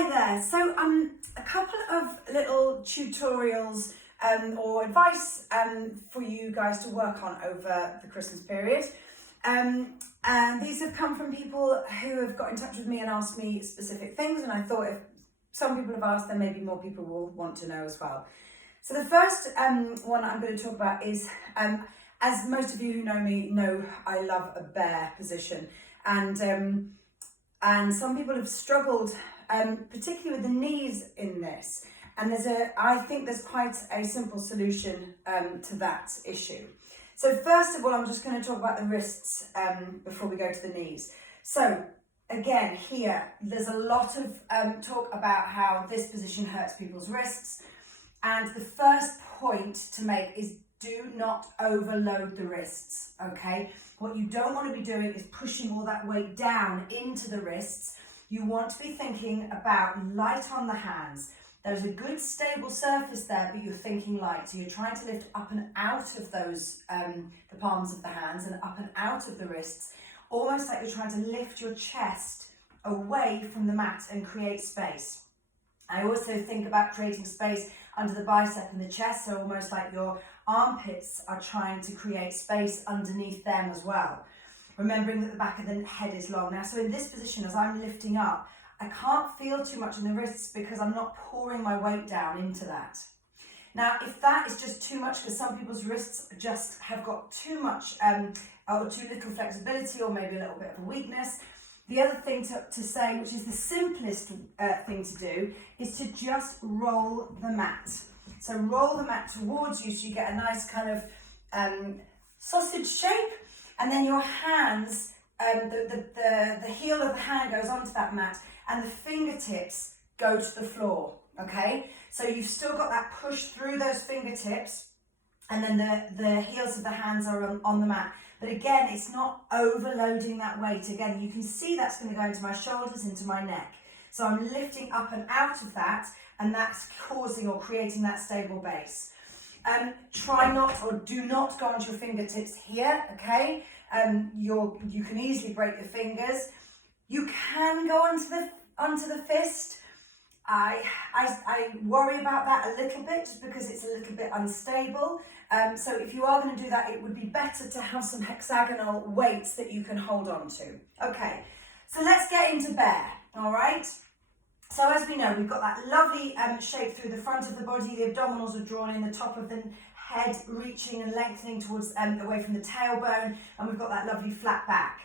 Hi there. So a couple of little tutorials or advice for you guys to work on over the Christmas period. And these have come from people who have got in touch with me and asked me specific things, and I thought if some people have asked, then maybe more people will want to know as well. So the first one I'm going to talk about is, as most of you who know me know, I love a bear position, and some people have struggled, particularly with the knees in this. And I think there's quite a simple solution to that issue. So first of all, I'm just going to talk about the wrists before we go to the knees. So again, here, there's a lot of talk about how this position hurts people's wrists. And the first point to make is do not overload the wrists, okay? What you don't want to be doing is pushing all that weight down into the wrists. You want to be thinking about light on the hands. There's a good stable surface there, but you're thinking light. So you're trying to lift up and out of those, the palms of the hands and up and out of the wrists, almost like you're trying to lift your chest away from the mat and create space. I also think about creating space under the bicep and the chest, so almost like your armpits are trying to create space underneath them as well. Remembering that the back of the head is long. Now, so in this position, as I'm lifting up, I can't feel too much in the wrists because I'm not pouring my weight down into that. Now, if that is just too much, because some people's wrists just have got too much or too little flexibility, or maybe a little bit of a weakness, the other thing to say, which is the simplest thing to do, is to just roll the mat. So roll the mat towards you so you get a nice kind of sausage shape, and then your hands, the heel of the hand goes onto that mat and the fingertips go to the floor, okay? So you've still got that push through those fingertips, and then the heels of the hands are on the mat. But again, it's not overloading that weight. Again, you can see that's going to go into my shoulders, into my neck. So I'm lifting up and out of that, and that's causing or creating that stable base. Try not or do not go onto your fingertips here, okay? You can easily break your fingers. You can go onto the fist. I worry about that a little bit just because it's a little bit unstable. So if you are going to do that, it would be better to have some hexagonal weights that you can hold on to. Okay, so let's get into bear, all right? So as we know, we've got that lovely shape through the front of the body. The abdominals are drawn in, the top of the head reaching and lengthening towards away from the tailbone, and we've got that lovely flat back.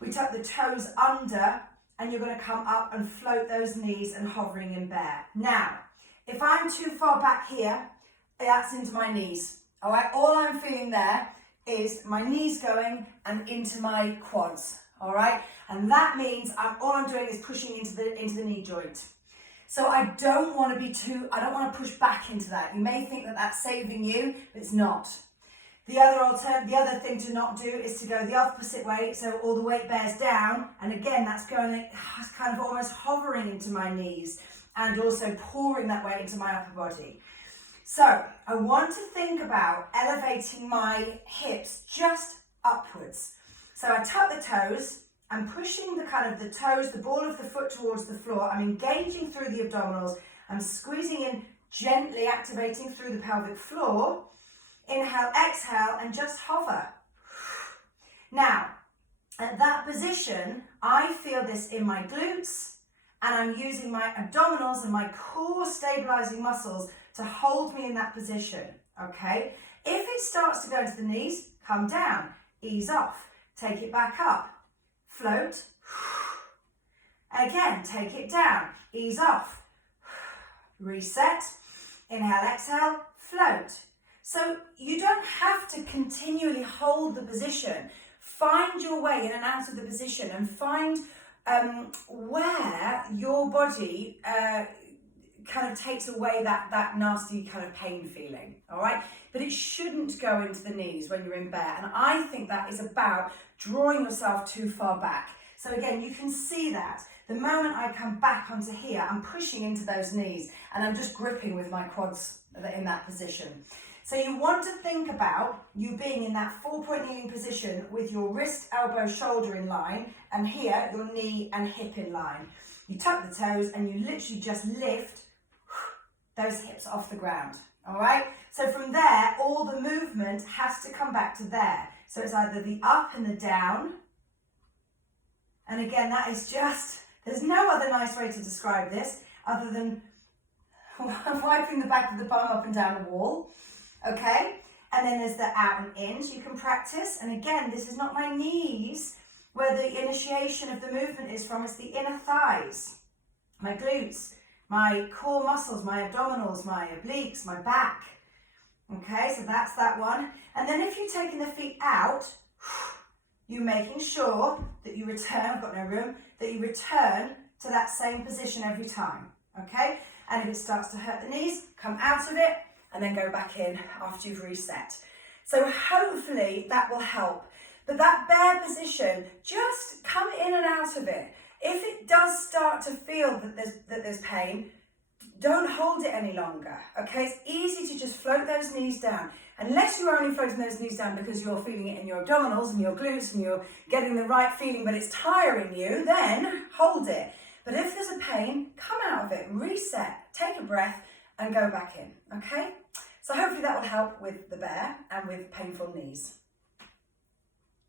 We tuck the toes under, and you're going to come up and float those knees and hovering in bear. Now, if I'm too far back here, that's into my knees. All right, all I'm feeling there is my knees going and into my quads. All right, and that means all I'm doing is pushing into the knee joint. So I don't want to push back into that. You may think that that's saving you, but it's not. The other thing to not do is to go the opposite way, so all the weight bears down, and again that's going kind of almost hovering into my knees and also pouring that weight into my upper body. So I want to think about elevating my hips just upwards. So I tuck the toes, I'm pushing the toes, the ball of the foot towards the floor, I'm engaging through the abdominals, I'm squeezing in, gently activating through the pelvic floor. Inhale, exhale, and just hover. Now, at that position, I feel this in my glutes, and I'm using my abdominals and my core stabilizing muscles to hold me in that position, okay? If it starts to go into the knees, come down, ease off, take it back up, float, again, take it down, ease off, reset, inhale, exhale, float. So you don't have to continually hold the position. Find your way in and out of the position and find where your body kind of takes away that nasty kind of pain feeling, all right? But it shouldn't go into the knees when you're in bear. And I think that is about drawing yourself too far back. So again, you can see that. The moment I come back onto here, I'm pushing into those knees and I'm just gripping with my quads in that position. So you want to think about you being in that 4-point kneeling position with your wrist, elbow, shoulder in line, and here your knee and hip in line. You tuck the toes and you literally just lift those hips off the ground, all right? So from there, all the movement has to come back to there. So it's either the up and the down. And again, that is just, there's no other nice way to describe this other than wiping the back of the bum up and down a wall, okay? And then there's the out and in, so you can practice. And again, this is not my knees where the initiation of the movement is from, it's the inner thighs, my glutes, my core muscles, my abdominals, my obliques, my back. Okay, so that's that one. And then if you're taking the feet out, you're making sure that you return, I've got no room, that you return to that same position every time, okay? And if it starts to hurt the knees, come out of it and then go back in after you've reset. So hopefully that will help. But that bear position, just come in and out of it. If it does start to feel that there's pain, don't hold it any longer, okay? It's easy to just float those knees down. Unless you're only floating those knees down because you're feeling it in your abdominals and your glutes and you're getting the right feeling, but it's tiring you, then hold it. But if there's a pain, come out of it, reset, take a breath and go back in, okay? So hopefully that will help with the bear and with painful knees.